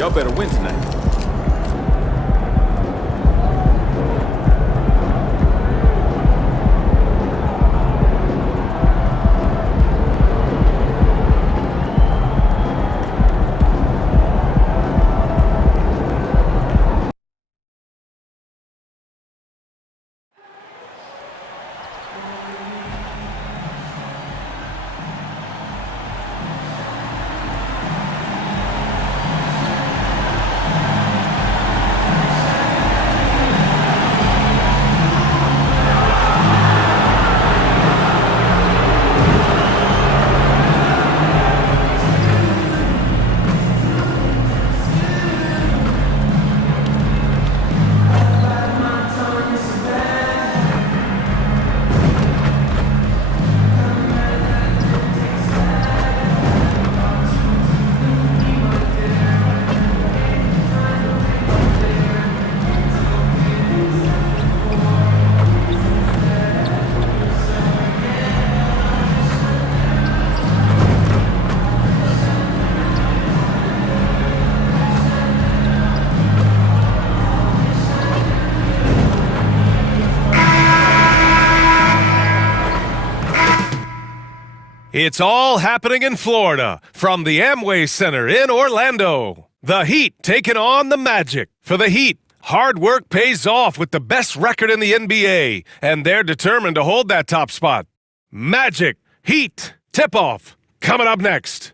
Y'all better win tonight. It's all happening in Florida from the Amway Center in Orlando. The Heat taking on the Magic. For the Heat, hard work pays off with the best record in the NBA, and they're determined to hold that top spot. Magic, Heat, tip-off, coming up next.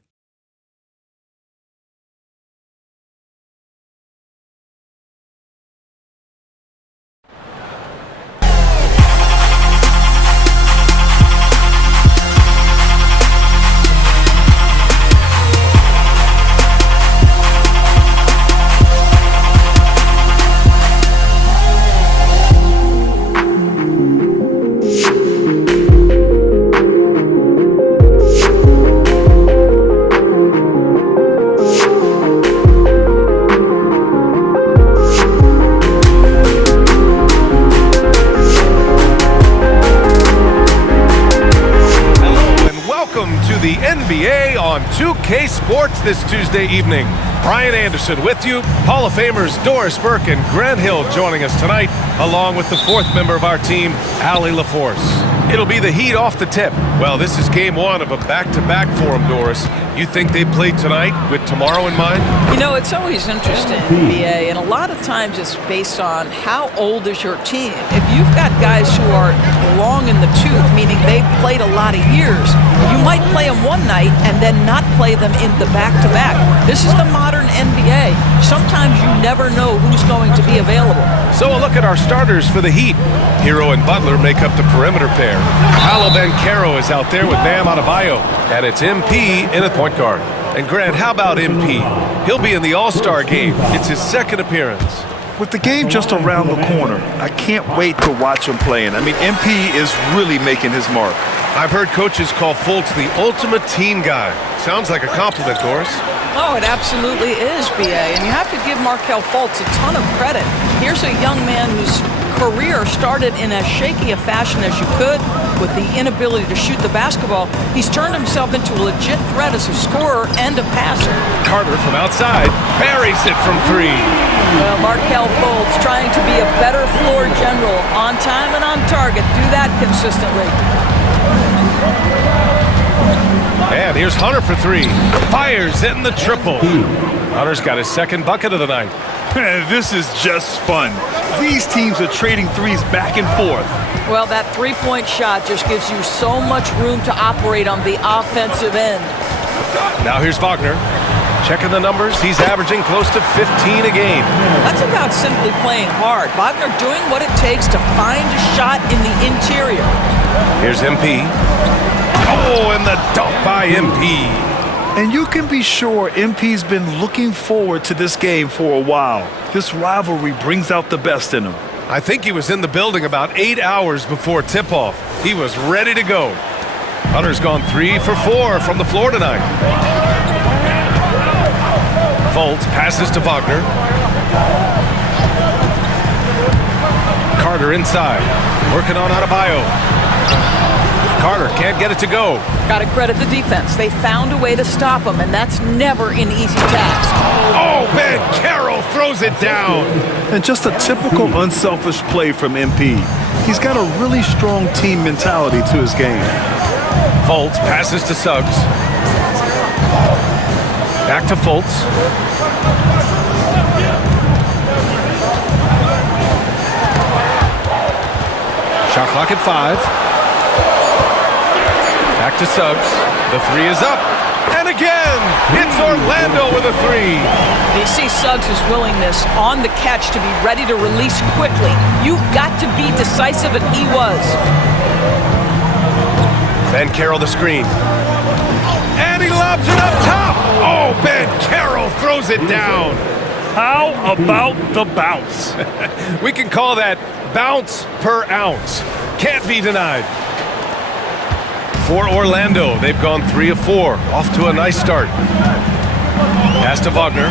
The NBA on 2K Sports this Tuesday evening. Brian Anderson with you, Hall of Famers Doris Burke and Grant Hill joining us tonight, along with the fourth member of our team, Allie LaForce. It'll be the Heat off the tip. Well, this is game one of a back-to-back for them, Doris. You think they played tonight with tomorrow in mind? You know, it's always interesting, BA, and a lot of times it's based on how old is your team. If you've got guys who are long in the tooth, meaning they've played a lot of years, you might play them one night and then not play them in the back-to-back. This is the modern NBA. Sometimes you never know who's going to be available. So a look at our starters for the Heat. Hero and Butler make up the perimeter pair. Paolo Banchero is out there with Bam Adebayo, and it's MP in at point guard. And Grant, how about MP? He'll be in the All-Star game. It's his second appearance. With the game just around the corner, I can't wait to watch him playing. I mean, MP is really making his mark. I've heard coaches call Fultz the ultimate team guy. Sounds like a compliment, Doris. Oh, it absolutely is, BA. And you have to give Markelle Fultz a ton of credit. Here's a young man whose career started in as shaky a fashion as you could, with the inability to shoot the basketball. He's turned himself into a legit threat as a scorer and a passer. Carter from outside buries it from three. Well, Markelle Fultz trying to be a better floor general, on time and on target. Do that consistently. And here's Hunter for three. Fires in the triple. Hunter's got his second bucket of the night. This is just fun. These teams are trading threes back and forth. Well, that three-point shot just gives you so much room to operate on the offensive end. Now here's Wagner. Checking the numbers, he's averaging close to 15 a game. That's about simply playing hard. Wagner doing what it takes to find a shot in the interior. Here's MP. Oh, and the dunk by MP. And you can be sure MP's been looking forward to this game for a while. This rivalry brings out the best in him. I think he was in the building about 8 hours before tip-off. He was ready to go. Hunter's gone 3 for 4 from the floor tonight. Fultz passes to Wagner. Carter inside, working on Adebayo. Carter can't get it to go. Got to credit the defense. They found a way to stop him, and that's never an easy task. Oh, Banchero throws it down. And just a typical unselfish play from MP. He's got a really strong team mentality to his game. Fultz passes to Suggs. Back to Fultz. Shot clock at 5. Back to Suggs. The 3 is up. And again, it's Orlando with a 3. You see Suggs' willingness on the catch to be ready to release quickly. You've got to be decisive, and he was. Banchero the screen. And he lobs it up top. Oh, Banchero throws it down. How about the bounce? We can call that bounce per ounce. Can't be denied. For Orlando, they've gone 3 of 4. Off to a nice start. Pass to Wagner.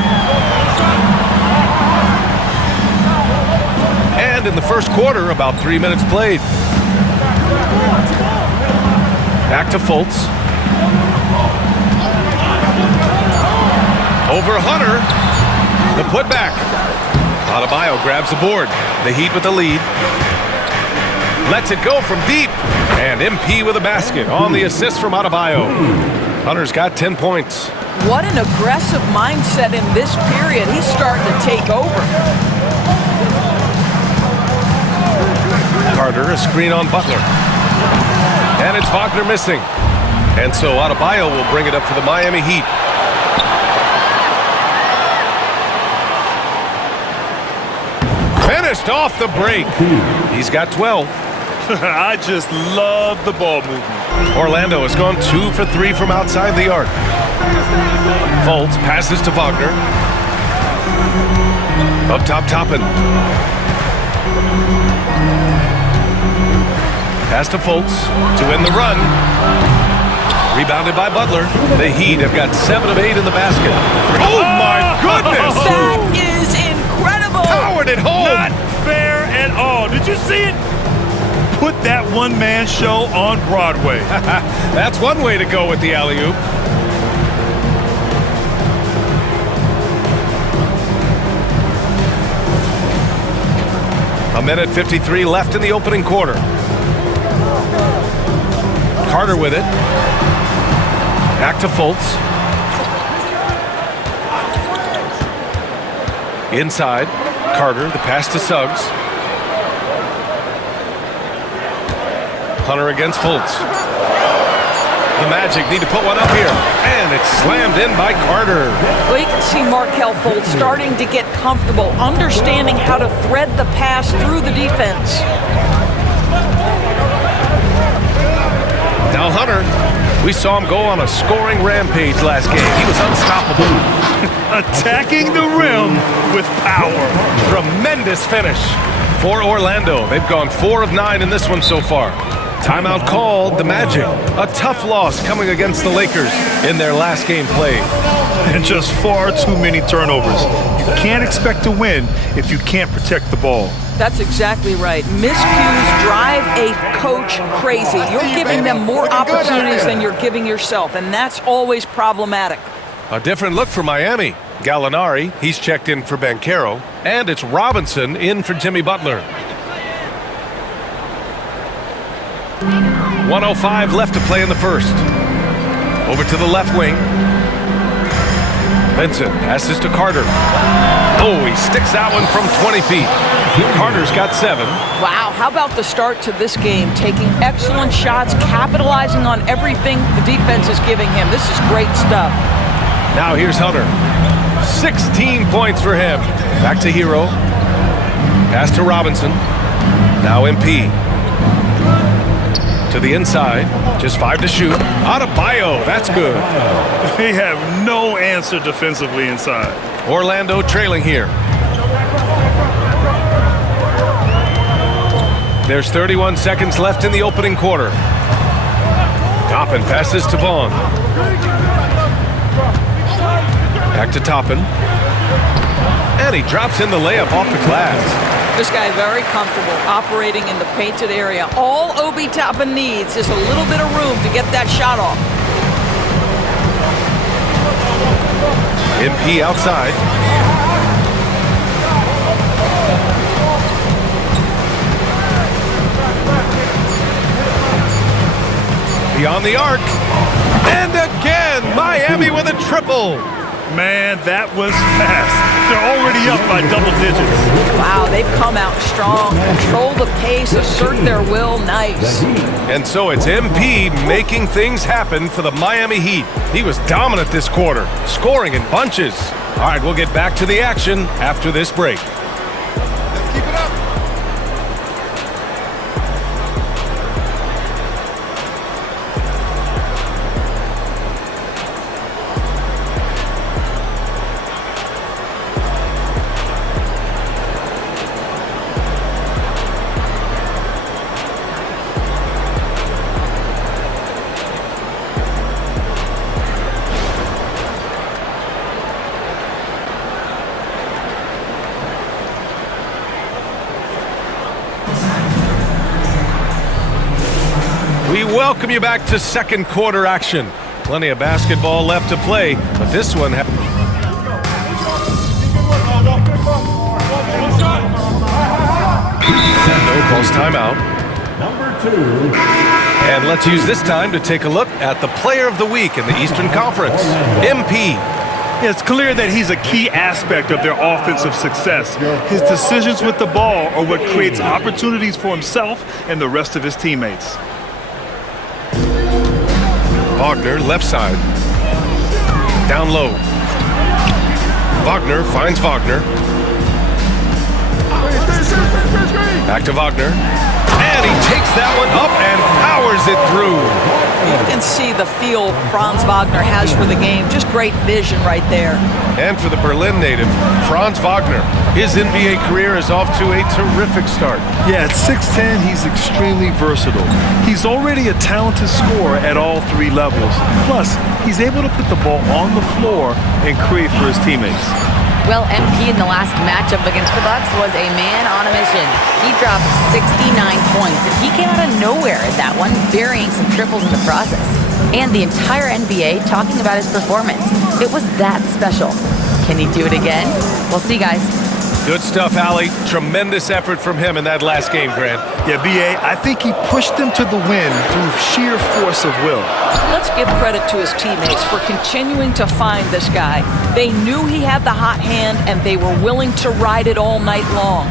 And in the first quarter, about 3 minutes played. Back to Fultz. Over Hunter. The putback. Adebayo grabs the board. The Heat with the lead. Lets it go from deep. And MP with a basket on the assist from Adebayo. Hunter's got 10 points. What an aggressive mindset in this period. He's starting to take over. Carter, a screen on Butler. And it's Wagner missing. And so Adebayo will bring it up for the Miami Heat. Finished off the break. He's got 12. I just love the ball movement. Orlando has gone 2 for 3 from outside the arc. Fultz passes to Wagner. Up top, Toppin. Pass to Fultz to win the run. Rebounded by Butler. The Heat have got 7 of 8 in the basket. Oh my goodness! That is incredible! Powered it home! Not fair at all. Did you see it? Put that one-man show on Broadway. That's one way to go with the alley-oop. A minute 53 left in the opening quarter. Carter with it. Back to Fultz. Inside. Carter, the pass to Suggs. Hunter against Fultz. The Magic need to put one up here. And it's slammed in by Carter. Well, you can see Markelle Fultz starting to get comfortable, understanding how to thread the pass through the defense. Now Hunter, we saw him go on a scoring rampage last game. He was unstoppable. Attacking the rim with power. Tremendous finish for Orlando. They've gone 4 of 9 in this one so far. Timeout called the Magic. A tough loss coming against the Lakers in their last game played. And just far too many turnovers. You can't expect to win if you can't protect the ball. That's exactly right. Miscues drive a coach crazy. You're giving them more opportunities than you're giving yourself, and that's always problematic. A different look for Miami. Gallinari, he's checked in for Banchero, and it's Robinson in for Jimmy Butler. 1:05 left to play in the first. Over to the left wing. Vincent passes to Carter. Oh, he sticks that one from 20 feet. Carter's got 7. Wow, how about the start to this game? Taking excellent shots, capitalizing on everything the defense is giving him. This is great stuff. Now here's Hunter. 16 points for him. Back to Hero. Pass to Robinson. Now MP. To the inside. Just 5 to shoot. Adebayo, that's good. They have no answer defensively inside. Orlando trailing here. There's 31 seconds left in the opening quarter. Toppin passes to Vaughn. Back to Toppin. And he drops in the layup off the glass. This guy very comfortable operating in the painted area. All Obi Toppin needs is a little bit of room to get that shot off. MP outside. Beyond the arc. And again, Miami with a triple. Man, that was fast. They're already up by double digits. Wow, they've come out strong. Control the pace, assert their will. Nice. And so it's MP making things happen for the Miami Heat. He was dominant this quarter, scoring in bunches. All right, we'll get back to the action after this break. Let's keep it up. We welcome you back to second quarter action. Plenty of basketball left to play, but this one... No calls timeout. Number 2. And let's use this time to take a look at the player of the week in the Eastern Conference, MP. It's clear that he's a key aspect of their offensive success. His decisions with the ball are what creates opportunities for himself and the rest of his teammates. Wagner, left side. Down low. Wagner finds Wagner. Back to Wagner. And he takes that one up and powers it through. You can see the feel Franz Wagner has for the game. Just great vision right there. And for the Berlin native, Franz Wagner. His NBA career is off to a terrific start. Yeah, at 6'10", he's extremely versatile. He's already a talented scorer at all three levels. Plus, he's able to put the ball on the floor and create for his teammates. Well, MP in the last matchup against the Bucks was a man on a mission. He dropped 69 points, and he came out of nowhere at that one, burying some triples in the process. And the entire NBA talking about his performance. It was that special. Can he do it again? We'll see, guys. Good stuff, Allie. Tremendous effort from him in that last game, Grant. Yeah, B.A., I think he pushed them to the win through sheer force of will. Let's give credit to his teammates for continuing to find this guy. They knew he had the hot hand, and they were willing to ride it all night long.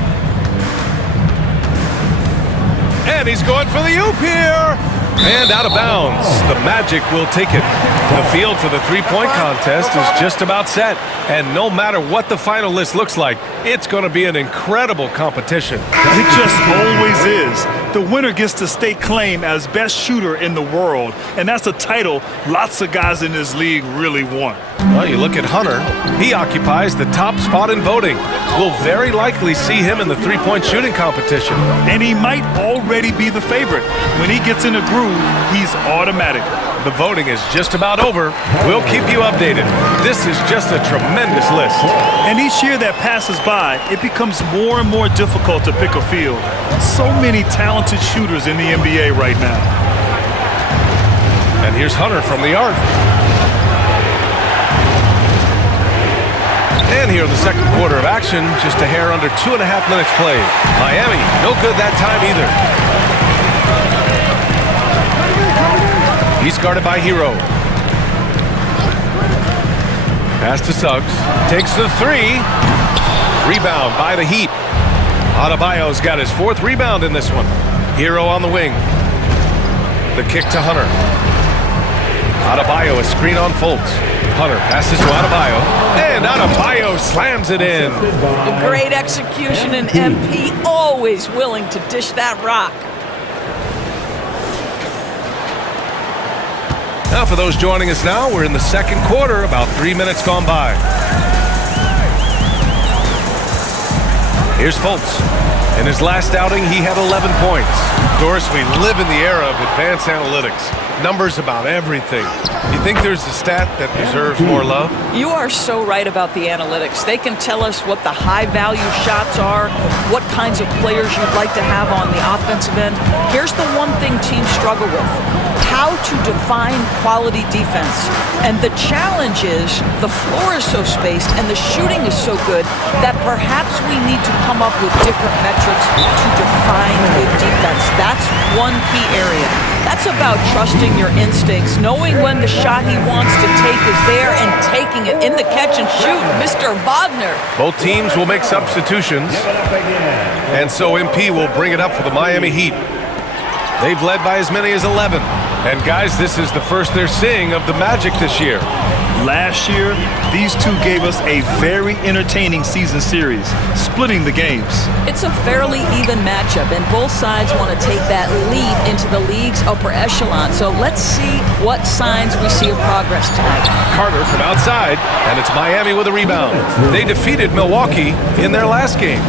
And he's going for the oop here. And out of bounds. The Magic will take it. The field for the three-point contest is just about set. And no matter what the final list looks like, it's going to be an incredible competition. It just always is. The winner gets to stake claim as best shooter in the world. And that's a title lots of guys in this league really want. Well, you look at Hunter. He occupies the top spot in voting. We'll very likely see him in the three-point shooting competition. And he might already be the favorite. When he gets in a groove, he's automatic. The voting is just about over. We'll keep you updated. This is just a tremendous list. And each year that passes by, it becomes more and more difficult to pick a field. So many talented shooters in the NBA right now. And here's Hunter from the arc. And here in the second quarter of action, just a hair under 2.5 minutes played. Miami, no good that time either. He's guarded by Hero. Pass to Suggs. Takes the three. Rebound by the Heat. Adebayo's got his fourth rebound in this one. Hero on the wing. The kick to Hunter. Adebayo, a screen on Fultz. Hunter passes to Adebayo. And Adebayo slams it in. Great execution, and MP always willing to dish that rock. Now for those joining us now, we're in the second quarter, about 3 minutes gone by. Here's Fultz. In his last outing, he had 11 points. Doris, we live in the era of advanced analytics. numbers about everything. You think there's a stat that deserves more love? You are so right about the analytics. They can tell us what the high-value shots are, what kinds of players you'd like to have on the offensive end. Here's the one thing teams struggle with: how to define quality defense. And the challenge is the floor is so spaced and the shooting is so good that perhaps we need to come up with different metrics to define good defense. That's one key area. That's about trusting your instincts, knowing when the shot he wants to take is there and taking it in the catch and shoot. Mr. Wagner. Both teams will make substitutions, and so MP will bring it up for the Miami Heat. They've led by as many as 11. And guys, this is the first they're seeing of the Magic this year. Last year, these two gave us a very entertaining season series, splitting the games. It's a fairly even matchup, and both sides want to take that lead into the league's upper echelon. So let's see what signs we see of progress tonight. Carter from outside, and it's Miami with a rebound. They defeated Milwaukee in their last game.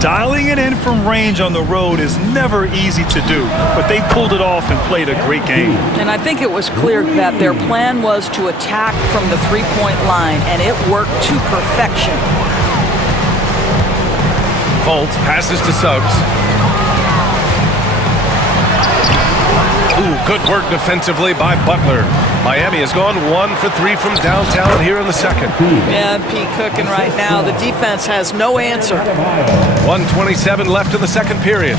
Dialing it in from range on the road is never easy to do, but they pulled it off and played a great game. And I think it was clear that their plan was to attack from the three-point line, and it worked to perfection. Fultz passes to Suggs. Ooh, good work defensively by Butler. Miami has gone 1 for 3 from downtown here in the second. Yeah, Pete cooking right now. The defense has no answer. 1:27 left in the second period.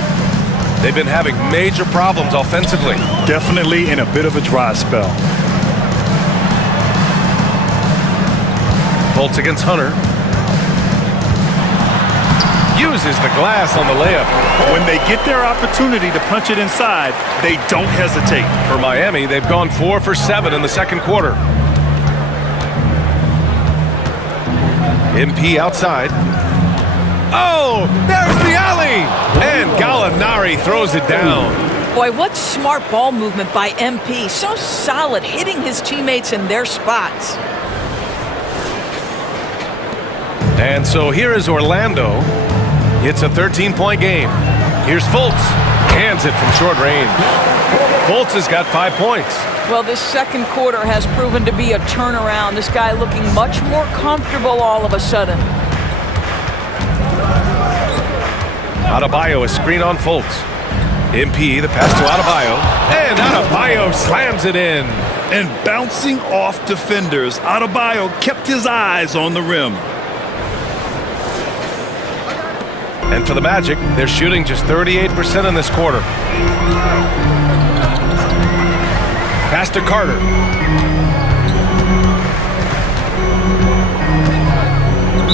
They've been having major problems offensively. Definitely in a bit of a dry spell. Fultz against Hunter. Uses the glass on the layup. When they get their opportunity to punch it inside, they don't hesitate. For Miami, they've gone 4 for 7 in the second quarter. MP outside. Oh, there's the alley! And Gallinari throws it down. Boy, what smart ball movement by MP. So solid, hitting his teammates in their spots. And so here is Orlando. It's a 13-point game. Here's Fultz. Hands it from short range. Fultz has got 5 points. Well, this second quarter has proven to be a turnaround. This guy looking much more comfortable all of a sudden. Adebayo, a screen on Fultz. MP, the pass to Adebayo. And Adebayo slams it in. And bouncing off defenders, Adebayo kept his eyes on the rim. And for the Magic, they're shooting just 38% in this quarter. Pass to Carter.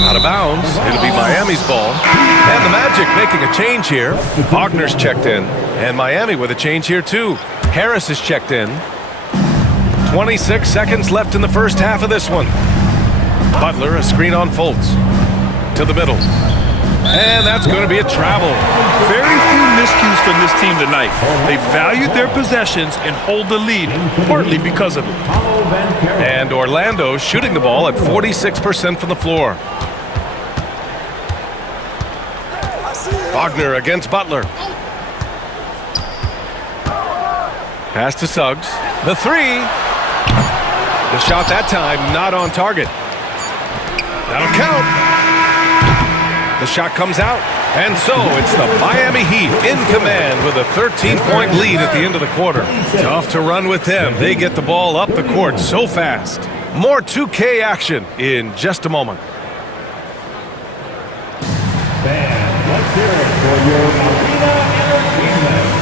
Out of bounds. It'll be Miami's ball. And the Magic making a change here. Wagner's checked in. And Miami with a change here too. Harris is checked in. 26 seconds left in the first half of this one. Butler, a screen on Fultz. To the middle. And that's going to be a travel. Very few miscues from this team tonight. They valued their possessions and hold the lead, partly because of it. And Orlando shooting the ball at 46% from the floor. Wagner against Butler. Pass to Suggs. The three. The shot that time not on target. That'll count. The shot comes out, and so it's the Miami Heat in command with a 13-point lead at the end of the quarter. Tough to run with them. They get the ball up the court so fast. More 2K action in just a moment. Fans, let's hear it for your Arena Entertainment.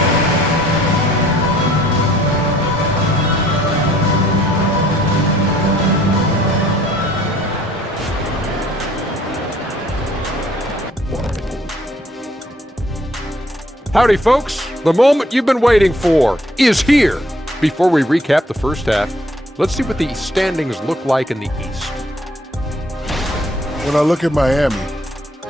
Howdy, folks. The moment you've been waiting for is here. Before we recap the first half, let's see what the standings look like in the East. When I look at Miami,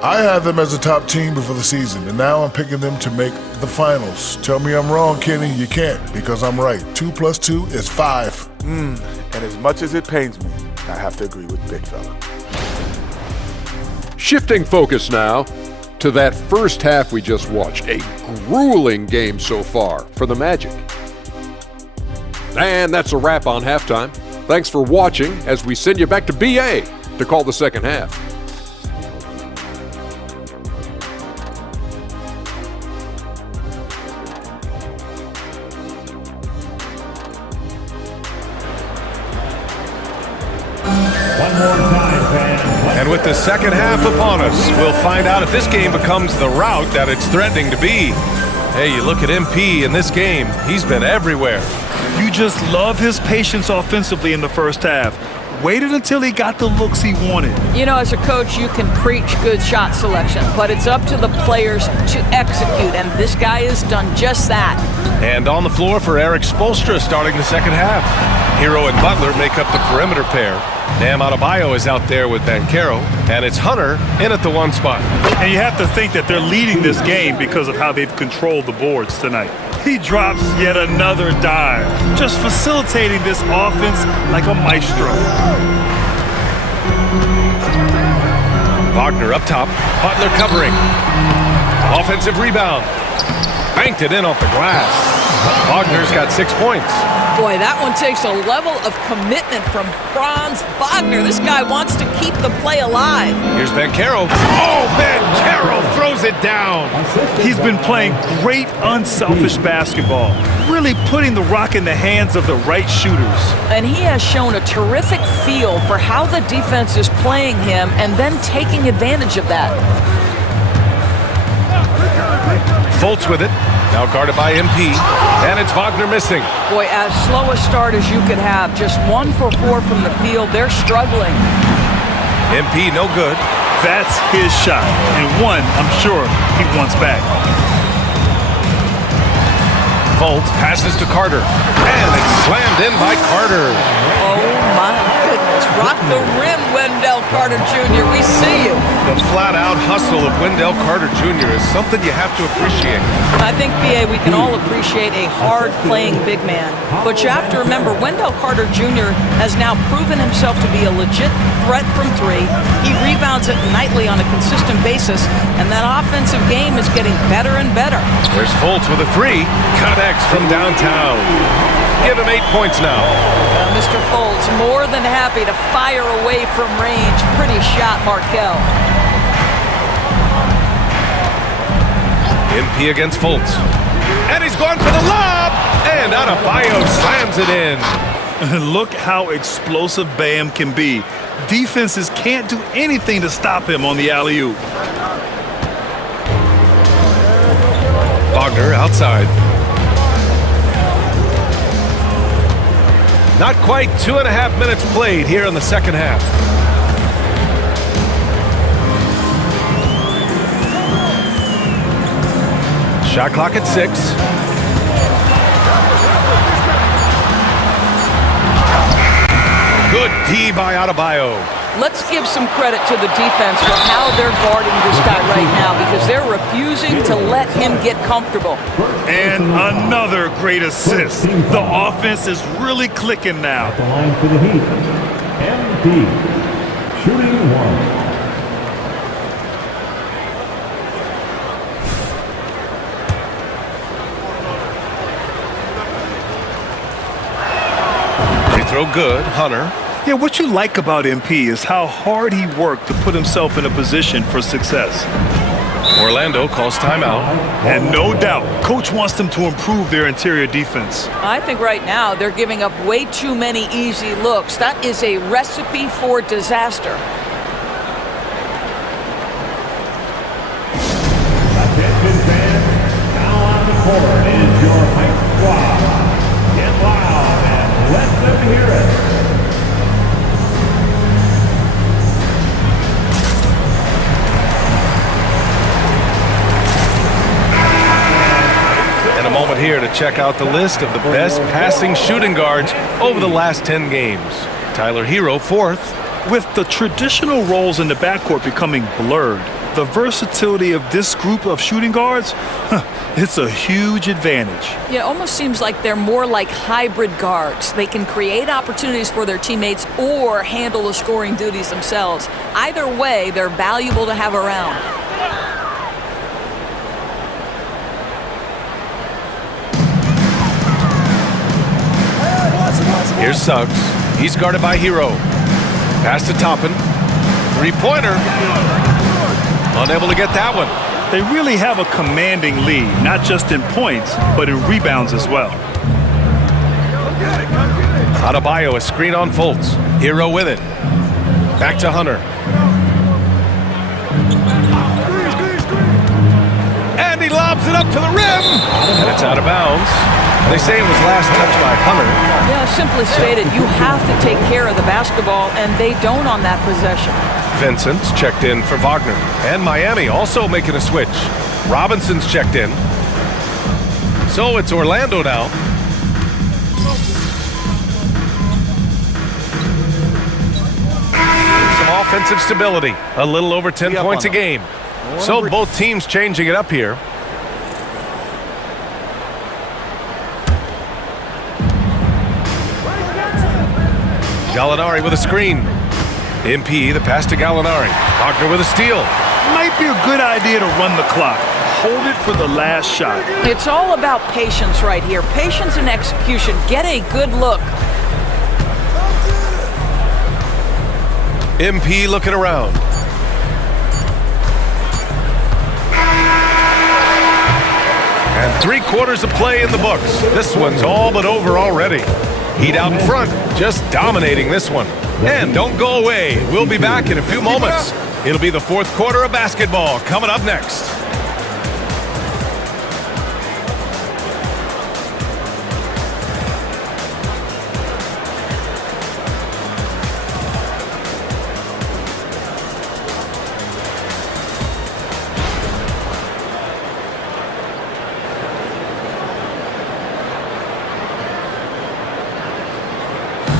I had them as a top team before the season, and now I'm picking them to make the finals. Tell me I'm wrong, Kenny. You can't, because I'm right. 2 + 2 is 5. And as much as it pains me, I have to agree with Big Fella. Shifting focus now to that first half we just watched. A grueling game so far for the Magic. And that's a wrap on halftime. Thanks for watching as we send you back to BA to call the second half. One more time, fans. And with the second half upon us, we'll find out if this game becomes the rout that it's threatening to be. Hey, you look at MP in this game, he's been everywhere. You just love his patience offensively in the first half. Waited until he got the looks he wanted. You know, as a coach, you can preach good shot selection, but it's up to the players to execute, and this guy has done just that. And on the floor for Eric Spoelstra starting the second half. Hero and Butler make up the perimeter pair. Bam Adebayo is out there with Banchero, and it's Hunter in at the one spot. And you have to think that they're leading this game because of how they've controlled the boards tonight. He drops yet another dive, just facilitating this offense like a maestro. Wagner up top, Butler covering. Offensive rebound. Banked it in off the glass. Wagner's got 6 points. Boy, that one takes a level of commitment from Franz Wagner. This guy wants to keep the play alive. Here's Banchero. Oh, Banchero throws it down. He's been playing great unselfish basketball, really putting the rock in the hands of the right shooters. And he has shown a terrific feel for how the defense is playing him and then taking advantage of that. Fultz with it. Now guarded by MP. And it's Wagner missing. Boy, as slow a start as you could have. Just 1 for 4 from the field. They're struggling. MP no good. That's his shot, and one I'm sure he wants back. Fultz passes to Carter. And it's slammed in by Carter. Oh, my goodness. Rock the rim, Wendell Carter Jr. We see you. The flat-out hustle of Wendell Carter Jr. is something you have to appreciate. I think, B.A., we can all appreciate a hard-playing big man. But you have to remember, Wendell Carter Jr. has now proven himself to be a legit threat from 3. He rebounds it nightly on a consistent basis, and that offensive game is getting better and better. There's Fultz with a 3. Connects from downtown. Give him 8 points now. Mr. Fultz more than happy to fire away from range. Pretty shot, Markelle. MP against Fultz. And he's gone for the lob! And Adebayo slams it in. Look how explosive Bam can be. Defenses can't do anything to stop him on the alley-oop. Wagner outside. Not quite 2.5 minutes played here in the second half. Shot clock at 6. Good D by Adebayo. Let's give some credit to the defense for how they're guarding this guy right now because they're refusing to let him get comfortable. And another great assist. The offense is really clicking now. The line for the Heat. MP. Shooting 1. Throw good, Hunter. Yeah, what you like about MP is how hard he worked to put himself in a position for success. Orlando calls timeout. And no doubt, coach wants them to improve their interior defense. I think right now they're giving up way too many easy looks. That is a recipe for disaster. Attention fans, now on the court is your hype squad. Get loud and let them hear it. And a moment here to check out the list of the best passing shooting guards over the last 10 games. Tyler Hero, 4th. With the traditional roles in the backcourt becoming blurred, the versatility of this group of shooting guards, it's a huge advantage. Yeah, it almost seems like they're more like hybrid guards. They can create opportunities for their teammates or handle the scoring duties themselves. Either way, they're valuable to have around. Here's Suggs. He's guarded by Hero. Pass to Toppin. Three-pointer. Unable to get that one. They really have a commanding lead, not just in points, but in rebounds as well. Adebayo, a screen on Fultz. Hero with it. Back to Hunter. And he lobs it up to the rim. And it's out of bounds. They say it was last touched by Hunter. Yeah, simply stated, you have to take care of the basketball, and they don't on that possession. Vincent's checked in for Wagner. And Miami also making a switch. Robinson's checked in. So it's Orlando now. Some offensive stability. A little over 10 points a game. So both teams changing it up here. Gallinari with a screen. MP, the pass to Gallinari. Wagner with a steal. Might be a good idea to run the clock. Hold it for the last shot. It's all about patience right here. Patience and execution. Get a good look. MP looking around. And 3/4 of play in the books. This one's all but over already. Heat out in front, just dominating this one. And don't go away. We'll be back in a few moments. It'll be the fourth quarter of basketball coming up next.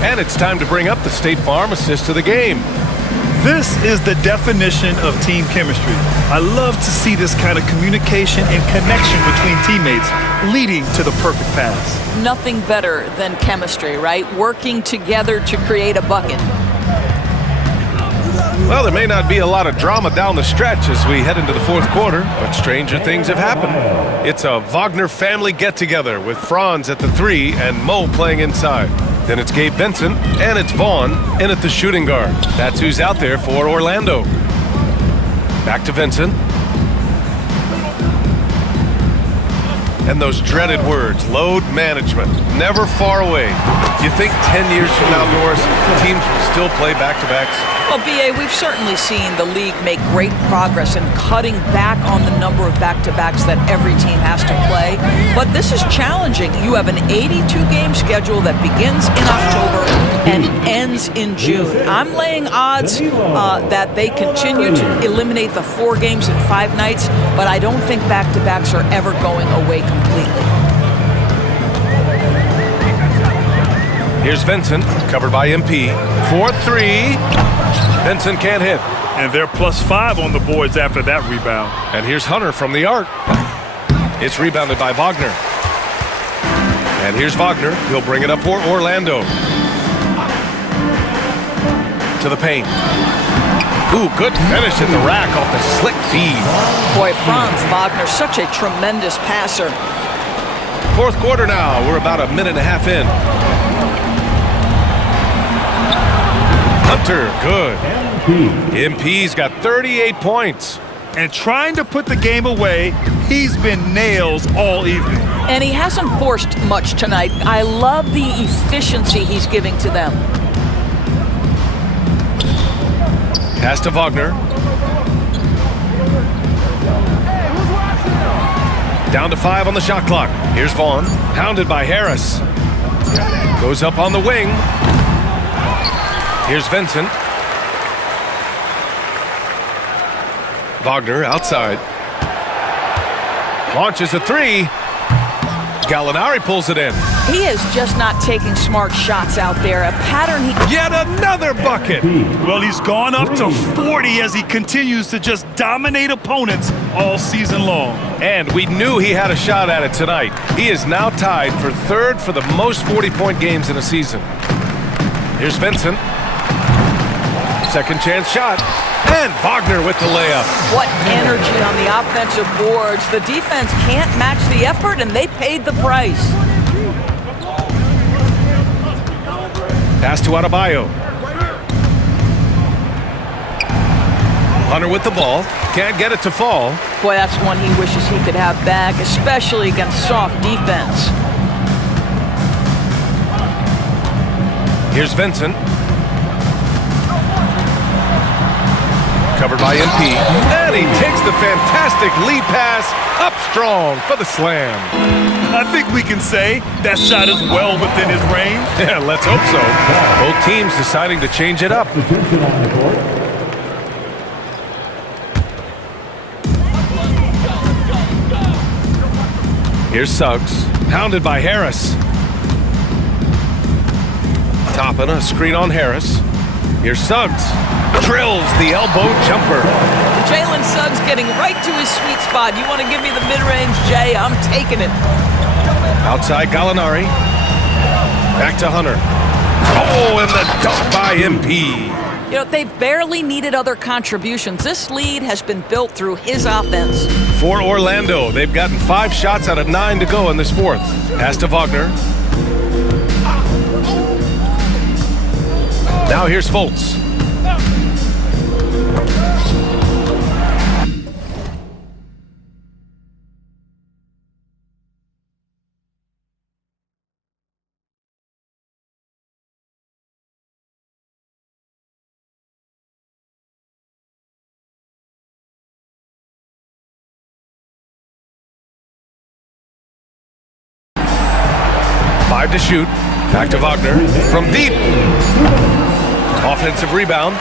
And it's time to bring up the State Farm assist to the game. This is the definition of team chemistry. I love to see this kind of communication and connection between teammates leading to the perfect pass. Nothing better than chemistry, right? Working together to create a bucket. Well, there may not be a lot of drama down the stretch as we head into the fourth quarter, but stranger things have happened. It's a Wagner family get-together with Franz at the 3 and Mo playing inside. Then it's Gabe Vincent, and it's Vaughn in at the shooting guard. That's who's out there for Orlando. Back to Vincent. And those dreaded words, load management, never far away. Do you think 10 years from now, Doris, teams will still play back-to-backs? Well, B.A., we've certainly seen the league make great progress in cutting back on the number of back-to-backs that every team has to play. But this is challenging. You have an 82-game schedule that begins in October and ends in June. I'm laying odds that they continue to eliminate the 4 games in 5 nights, but I don't think back-to-backs are ever going away completely. Here's Vincent, covered by MP. 4-3. Vincent can't hit. And they're +5 on the boards after that rebound. And here's Hunter from the arc. It's rebounded by Wagner. And here's Wagner. He'll bring it up for Orlando. To the paint. Ooh, good finish at the rack off the slick feed. Boy, Franz Wagner, such a tremendous passer. Fourth quarter now. We're about a minute and a half in. Hunter, good. MP's got 38 points. And trying to put the game away, he's been nails all evening. And he hasn't forced much tonight. I love the efficiency he's giving to them. Pass to Wagner. Down to 5 on the shot clock. Here's Vaughn, pounded by Harris. Goes up on the wing. Here's Vincent. Wagner outside. Launches a 3. Gallinari pulls it in. He is just not taking smart shots out there. A pattern he... Yet another bucket. Well, he's gone up to 40 as he continues to just dominate opponents all season long. And we knew he had a shot at it tonight. He is now tied for 3rd for the most 40-point games in a season. Here's Vincent. Second chance shot. And Wagner with the layup. What energy on the offensive boards. The defense can't match the effort, and they paid the price. Pass to Adebayo. Hunter with the ball. Can't get it to fall. Boy, that's one he wishes he could have back, especially against soft defense. Here's Vincent. Covered by MP. And he takes the fantastic lead pass up strong for the slam. I think we can say that shot is well within his range. Yeah, let's hope so. Both teams deciding to change it up. Substitution on the court. Here's Suggs. Pounded by Harris. Toppin, a screen on Harris. Here's Suggs. Drills the elbow jumper. Jalen Suggs getting right to his sweet spot. You want to give me the mid-range, Jay? I'm taking it. Outside Gallinari. Back to Hunter. Oh, and the dunk by MP. You know, they've barely needed other contributions. This lead has been built through his offense. For Orlando, they've gotten 5 shots out of 9 to go in this fourth. Pass to Wagner. Now here's Fultz. Five to shoot. Back to Wagner. From deep. Offensive rebound.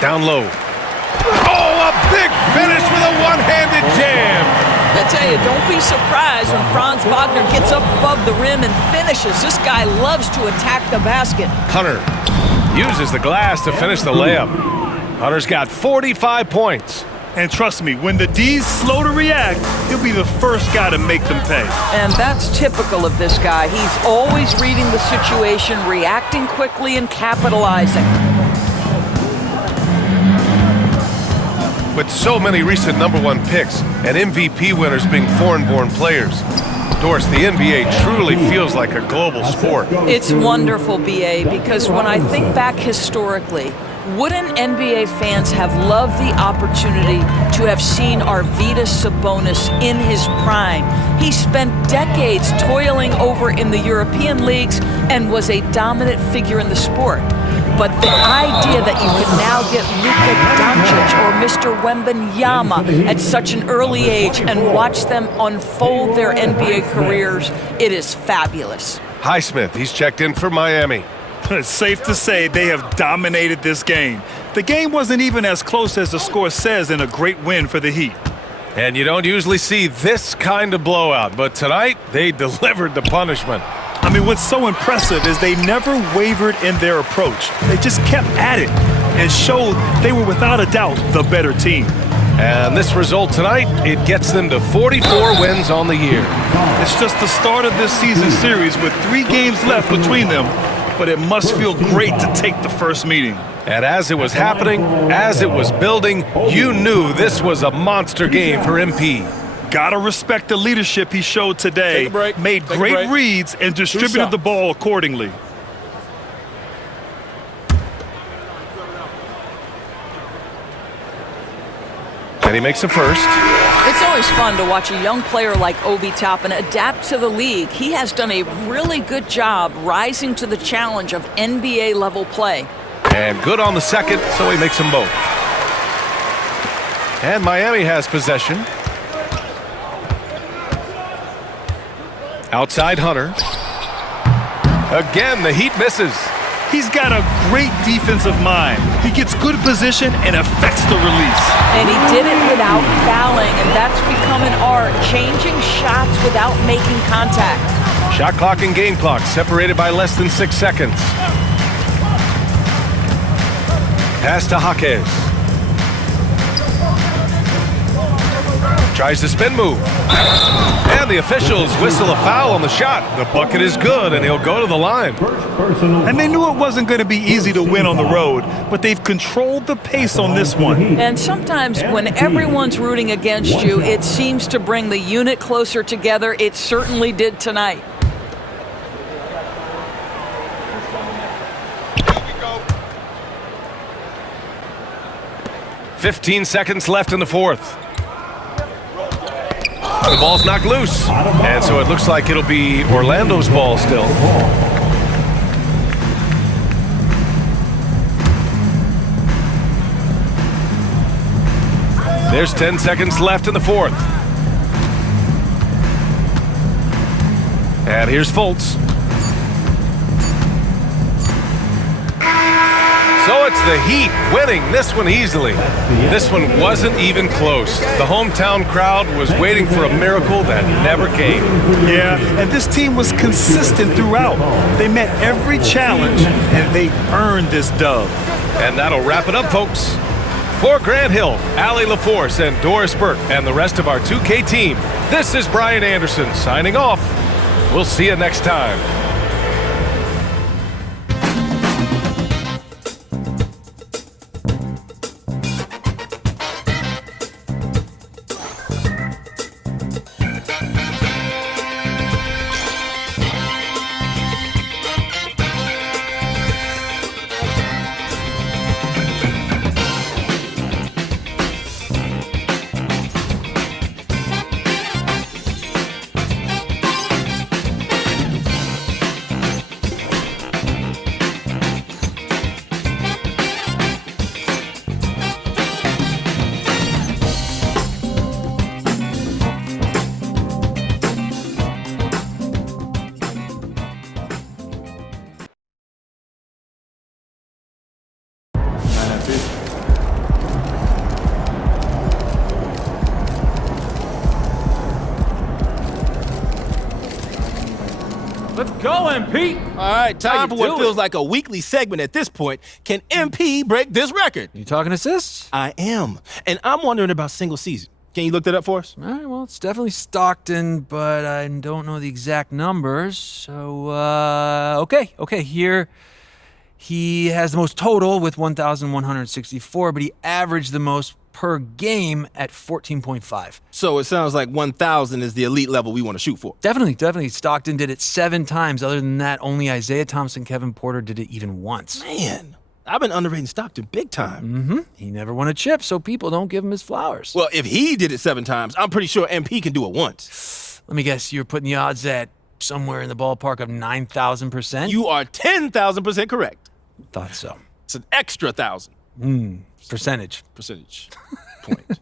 Down low. Oh, a big finish with a one-handed jam. I tell you, don't be surprised when Franz Wagner gets up above the rim and finishes. This guy loves to attack the basket. Hunter uses the glass to finish the layup. Hunter's got 45 points. And trust me, when the D's slow to react, he'll be the first guy to make them pay. And that's typical of this guy. He's always reading the situation, reacting quickly, and capitalizing. With so many recent #1 picks and MVP winners being foreign-born players, Doris, the NBA truly feels like a global sport. It's wonderful, BA, because when I think back historically, wouldn't NBA fans have loved the opportunity to have seen Arvydas Sabonis in his prime? He spent decades toiling over in the European leagues and was a dominant figure in the sport. But the idea that you could now get Luka Doncic or Mr. Wembanyama at such an early age and watch them unfold their NBA careers, it is fabulous. Highsmith, he's checked in for Miami. It's safe to say they have dominated this game. The game wasn't even as close as the score says in a great win for the Heat. And you don't usually see this kind of blowout, but tonight they delivered the punishment. I mean, what's so impressive is they never wavered in their approach. They just kept at it and showed they were without a doubt the better team. And this result tonight, it gets them to 44 wins on the year. It's just the start of this season series with 3 games left between them, but it must feel great to take the first meeting. And as it was happening, as it was building, you knew this was a monster game for MP. Gotta respect the leadership he showed today. Take a break. Made Take a great break. reads and distributed the ball accordingly. And he makes a first. It's always fun to watch a young player like Obi Toppin adapt to the league. He has done a really good job rising to the challenge of NBA-level play. And good on the second, so he makes them both. And Miami has possession. Outside Hunter. Again, the Heat misses. He's got a great defensive mind. He gets good position and affects the release. And he did it without fouling, and that's become an art, changing shots without making contact. Shot clock and game clock separated by less than 6 seconds. Pass to Jaquez. Tries the spin move. And the officials whistle a foul on the shot. The bucket is good, and he'll go to the line. And they knew it wasn't going to be easy to win on the road, but they've controlled the pace on this one. And sometimes when everyone's rooting against you, it seems to bring the unit closer together. It certainly did tonight. 15 seconds left in the fourth. The ball's knocked loose, and so it looks like it'll be Orlando's ball still. There's 10 seconds left in the fourth. And here's Fultz. So it's the Heat winning this one easily. This one wasn't even close. The hometown crowd was waiting for a miracle that never came. Yeah, and this team was consistent throughout. They met every challenge, and they earned this dub. And that'll wrap it up, folks. For Grant Hill, Allie LaForce, and Doris Burke, and the rest of our 2K team, this is Brian Anderson signing off. We'll see you next time. Let's go, MP! All right, time for what feels like a weekly segment at this point. Can MP break this record? You talking assists? I am. And I'm wondering about single season. Can you look that up for us? All right, well, it's definitely Stockton, but I don't know the exact numbers. So, okay, here he has the most total with 1,164, but he averaged the most per game at 14.5. So it sounds like 1,000 is the elite level we want to shoot for. Definitely. Stockton did it 7 times. Other than that, only Isaiah Thomas, Kevin Porter did it even once. Man, I've been underrating Stockton big time. He never won a chip, so people don't give him his flowers. Well, if he did it 7 times, I'm pretty sure MP can do it once. Let me guess, you're putting the odds at somewhere in the ballpark of 9,000%? You are 10,000% correct. Thought so. It's an extra 1,000. Percentage Point.